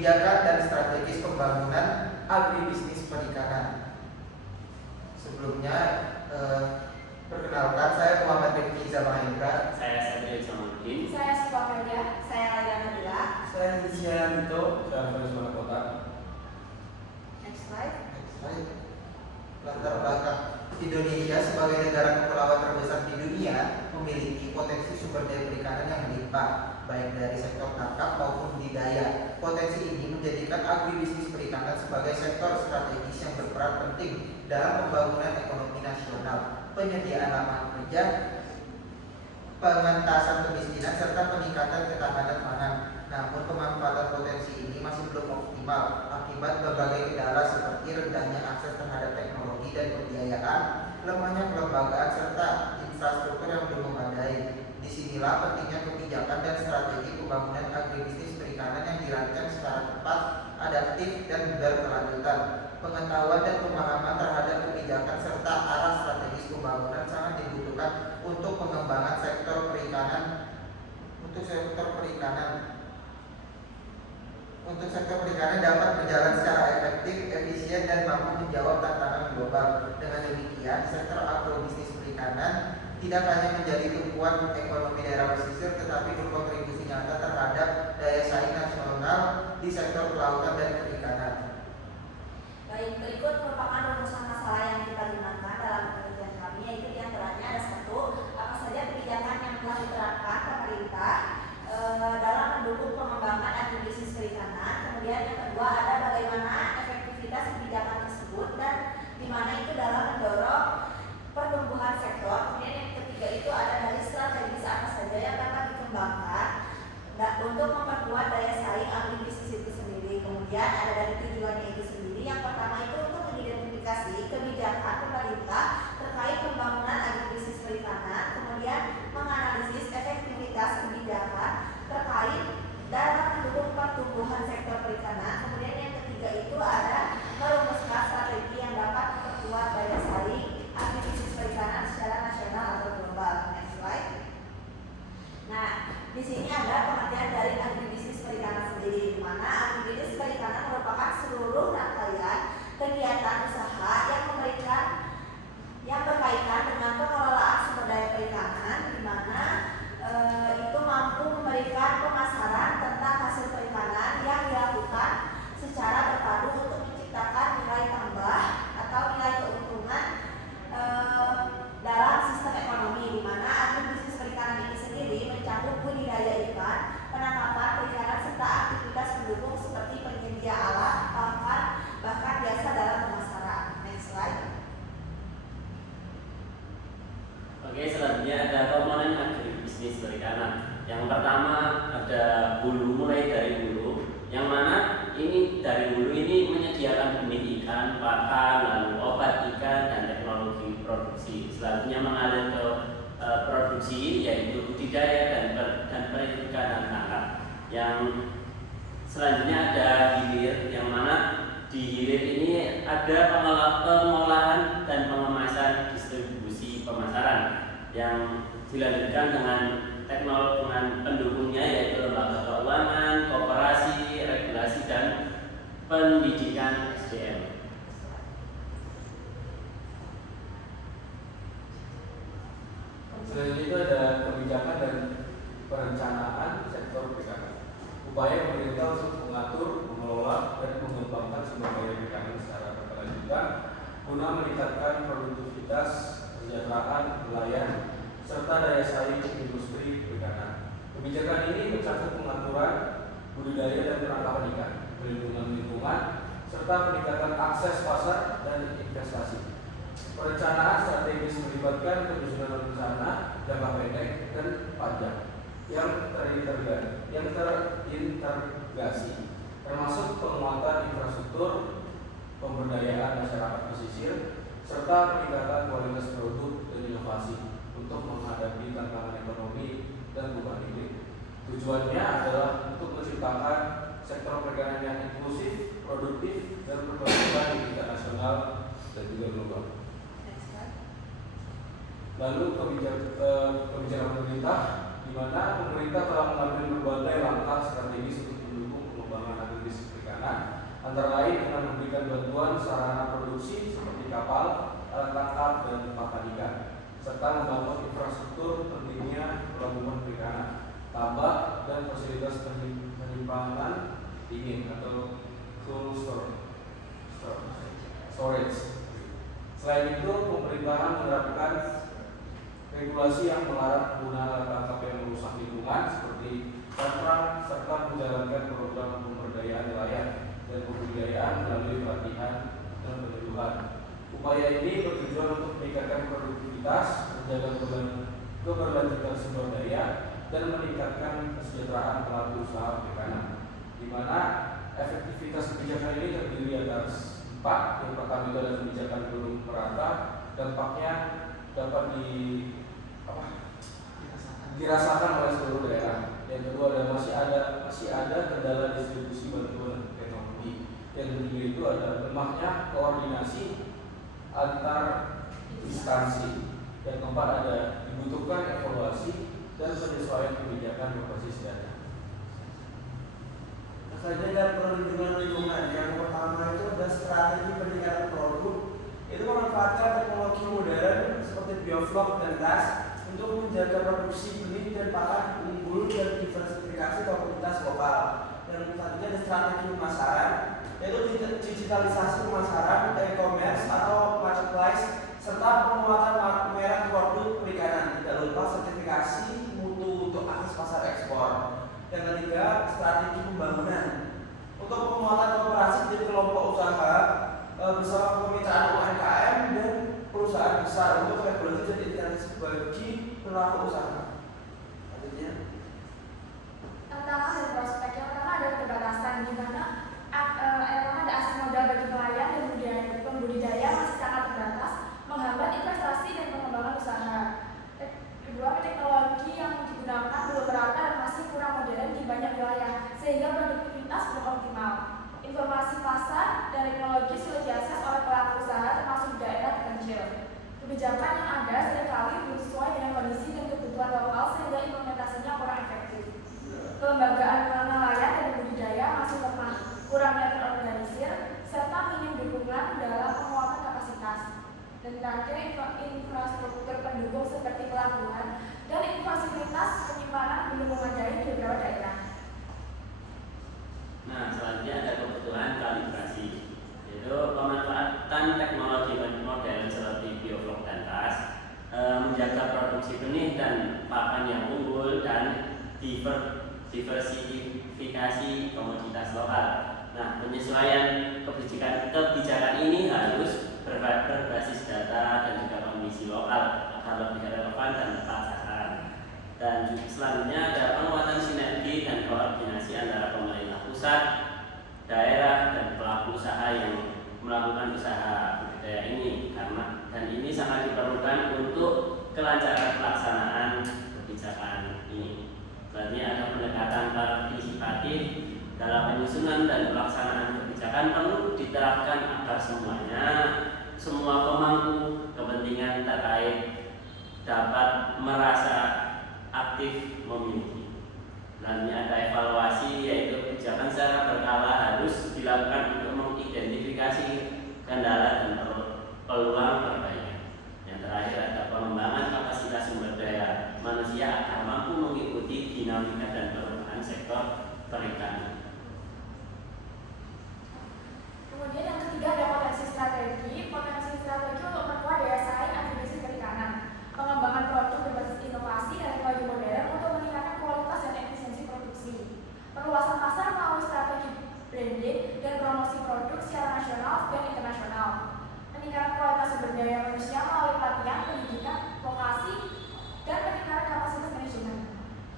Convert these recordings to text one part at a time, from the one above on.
kebijakan dan strategis pembangunan agribisnis perikanan. Sebelumnya, perkenalkan, saya Muhammad Rifki Zamahendra. Saya Sadri Jamaluddin. Saya Supamelia. Saya Laila Nabila. Saya Hizya Lito. Saya Faris Manakota. Next slide. Latar belakang Indonesia sebagai negara kepulauan terbesar di dunia memiliki potensi sumber daya perikanan yang melimpah, baik dari sektor tangkap maupun budidaya. Potensi ini menjadikan agribisnis perikanan sebagai sektor strategis yang berperan penting dalam pembangunan ekonomi nasional, penyediaan lapangan kerja, pengentasan kemiskinan, serta peningkatan ketahanan pangan. Namun pemanfaatan potensi ini masih belum optimal akibat berbagai kendala seperti rendahnya akses terhadap teknologi dan pembiayaan, lemahnya kelembagaan, serta infrastruktur yang belum memadai. Disinilah pentingnya kebijakan dan strategi pembangunan agribisnis perikanan yang dirancang secara tepat, adaptif, dan berkelanjutan. Pengetahuan dan pemahaman terhadap kebijakan serta arah strategis pembangunan sangat dibutuhkan untuk pengembangan sektor perikanan. Untuk sektor perikanan dapat berjalan secara efektif, efisien, dan mampu menjawab tantangan global. Dengan demikian, sektor agrobisnis perikanan tidak hanya menjadi tumpuan ekonomi daerah pesisir, tetapi berkontribusi nyata terhadap daya saing nasional di sektor kelautan dan perikanan. Baik, berikut merupakan rumusan masalah yang kita gunakan dalam penelitian kami, yaitu diantaranya ada satu, apa saja kebijakan yang telah diterapkan pemerintah dalam mendukung pengembangan agribisnis perikanan. Kemudian yang kedua ada bagaimana efektivitas kebijakan tersebut dan di mana itu dalam mendorong pertumbuhan sektor. Kemudian yang ketiga itu ada dari strategis apa saja yang dapat dikembangkan untuk memperkuat daya saing agribisnis itu sendiri. Kemudian ada dari tujuannya itu sendiri. Yang pertama itu untuk mengidentifikasi kebijakan pemerintah terkait pembangunan agribisnis perikanan. Kemudian menganalisis efektivitas kebijakan terkait dalam mendukung pertumbuhan sektor perikanan. Kemudian yang ketiga itu ada merumuskan strategi yang dapat memperkuat daya saing agribisnis perikanan secara nasional atau global. Next slide. Nah, di sini ada pengertian dari agribisnis perikanan sendiri, di mana agribisnis perikanan merupakan seluruh rangkaian kegiatan usaha yang berkaitan dengan pengelolaan sumber daya perikanan, di mana itu mampu memberikan pemasaran tentang hasil perikanan yang dilakukan secara berpadu untuk menciptakan nilai tambah atau nilai keuntungan dalam sistem ekonomi, di mana agribisnis perikanan ini sendiri mencakup budidaya ikan, penangkapan perikanan, serta aktivitas pendukung seperti penyedia alat, pakan, bahkan biasa dalam pemasaran. Next slide. Oke, selanjutnya ada komponen agribisnis perikanan. Yang pertama ada hulu, mulai dari hulu, yang mana ini dari hulu ini menyediakan benih ikan, pakan, lalu obat ikan, dan teknologi produksi. Selanjutnya mengalir ke produksi, yaitu budidaya dan perikanan tangkap. Yang selanjutnya ada hilir, yang mana di hilir ini ada pengolahan dan pengemasan distribusi pemasaran yang dilanjutkan dengan teknologi dengan pendukungnya, yaitu lembaga keuangan, koperasi, regulasi, dan pendidikan SDM. Selanjutnya itu ada kebijakan dan perencanaan sektor perikanan. Upaya pemerintah untuk mengatur, mengelola, dan mengembangkan sumber daya perikanan secara berkelanjutan guna meningkatkan produktivitas, kesejahteraan nelayan, serta daya saing industri perikanan. Kebijakan ini mencakup pengaturan budidaya dan penangkapan ikan, perlindungan lingkungan, serta peningkatan akses pasar dan investasi. Perencanaan strategis melibatkan penyusunan rencana jangka pendek dan panjang yang terintegrasi, termasuk penguatan infrastruktur, pemberdayaan masyarakat pesisir, serta peningkatan kualitas produk dan inovasi untuk menghadapi tantangan ekonomi dan perubahan iklim. Tujuannya adalah untuk menciptakan sektor perikanan yang inklusif, produktif, dan berkelanjutan di tingkat nasional dan juga global. Lalu kebijakan pemerintah, di mana pemerintah telah mengambil berbagai langkah strategis untuk mendukung pengembangan agribisnis perikanan, antara lain dengan memberikan bantuan sarana produksi seperti kapal, alat tangkap, dan pakan ikan, serta membangun infrastruktur pentingnya pelabuhan perikanan, tambak, dan fasilitas penyimpanan dingin atau cold storage. Selain itu, pemerintahan menerapkan regulasi yang melarang penggunaan alat tangkap yang merusak lingkungan seperti cantrang, serta menjalankan program pemberdayaan nelayan dan kebudayaan melalui pelatihan dan penyuluhan. Upaya ini bertujuan untuk meningkatkan produktivitas, menjaga keberlanjutan sumber daya, dan meningkatkan kesejahteraan pelaku usaha perikanan, di mana efektivitas kebijakan ini terdiri atas 4. Yang pertama itu adalah kebijakan belum merata, dampaknya dapat dirasakan oleh seluruh daerah. Yang kedua adalah masih ada kendala distribusi bantuan teknologi. Yang ketiga itu ada lemahnya koordinasi antar instansi. Yang keempat ada dibutuhkan evaluasi dan penyesuaian kebijakan berbasis data. Saja dalam perlindungan lingkungan. Yang pertama itu ada strategi peningkatan produk. Itu memanfaatkan teknologi modern seperti bioflok dan gas untuk menjaga produksi benih dan pakan unggul dan diversifikasi komoditas lokal. Dan selanjutnya ada strategi pemasaran, yaitu digitalisasi pemasaran, e-commerce atau marketplace, serta penguatan merek produk perikanan. Tidak lupa sertifikasi mutu untuk akses pasar ekspor. Yang ketiga, strategi pembangunan untuk penguatan kooperasi dari kelompok usaha bersama kemitraan UMKM dan perusahaan besar untuk regulasi dan interaksi bagi pelaku usaha. Selanjutnya, tantangan dan prospek. Yang pertama ada keterbatasan, di mana ada asas modal bagi nelayan dan pembudidaya masih sangat terbatas, menghambat investasi dan pengembangan usaha. Kedua, teknologi yang digunakan belum merata dan masih kurang modern di banyak wilayah, sehingga produktivitas belum optimal. Informasi pasar dan teknologi sulit diakses oleh pelaku usaha termasuk daerah terpencil. Kebijakan yang ada seringkali belum sesuai dengan kondisi dan kebutuhan lokal sehingga implementasinya kurang efektif. Kelembagaan nelayan dan budidaya masih lemah, kurangnya terorganisir, serta minim dukungan dalam penguatan kapasitas. Dan terakhir, infrastruktur pendukung seperti pelabuhan dan fasilitas penyimpanan belum memadai di beberapa daerah. Nah, selanjutnya ada kebutuhan kalibrasi, yaitu pemanfaatan teknologi modern seperti bioflok dan gas, menjaga produksi benih dan pakan yang unggul, dan diversifikasi komoditas lokal. Nah, penyesuaian kebijakan ini harus berbasis data dan juga kondisi lokal agar lebih relevan dan tepat sasaran. Dan selanjutnya ada penguatan sinergi dan koordinasi antara pemerintah pusat, daerah, dan pelaku usaha yang melakukan usaha budidaya ini, dan ini sangat diperlukan untuk kelancaran pelaksanaan kebijakan ini. Selanjutnya ada pendekatan partisipatif dalam penyusunan dan pelaksanaan kebijakan perlu diterapkan agar semua pemangku kepentingan terkait dapat merasa aktif memiliki. Selanjutnya ada evaluasi, yaitu kebijakan secara berkala harus dilakukan untuk mengidentifikasi kendala dan peluang perbaikan. Yang terakhir ada pengembangan kapasitas sumber daya manusia agar mampu mengikuti dinamika dan perubahan sektor perikanan. Kemudian yang ketiga ada potensi strategi untuk memperkuat daya saing agribisnis perikanan, pengembangan produk berbasis inovasi dan teknologi modern untuk meningkatkan kualitas dan efisiensi produksi, perluasan pasar melalui strategi branding dan promosi produk secara nasional dan internasional, peningkatan kualitas sumber daya manusia melalui pelatihan, pendidikan, vokasi, dan peningkatan kapasitas manajemen,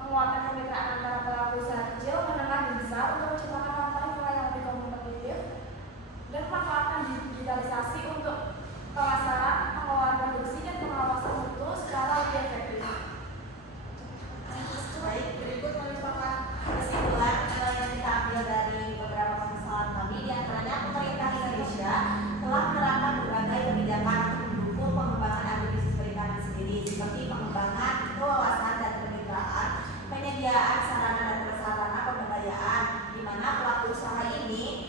menguatkan kemitraan antara pelaku usaha kecil, menengah, dan besar untuk menciptakan rantai nilai yang lebih kompetitif, dan memanfaatkan digitalisasi untuk pemasaran, pengelolaan produksi, dan pengawasan mutu secara lebih efektif. Baik, berikut merupakan kesimpulan yang kita ambil dari beberapa permasalahan kami. Di antaranya, pemerintah Indonesia telah menerapkan berbagai kebijakan untuk mendukung pengembangan agribisnis perikanan sendiri, seperti pengembangan kewawasan dan kemitraan, penyediaan sarana dan prasarana pemberdayaan, di mana pelaku usaha ini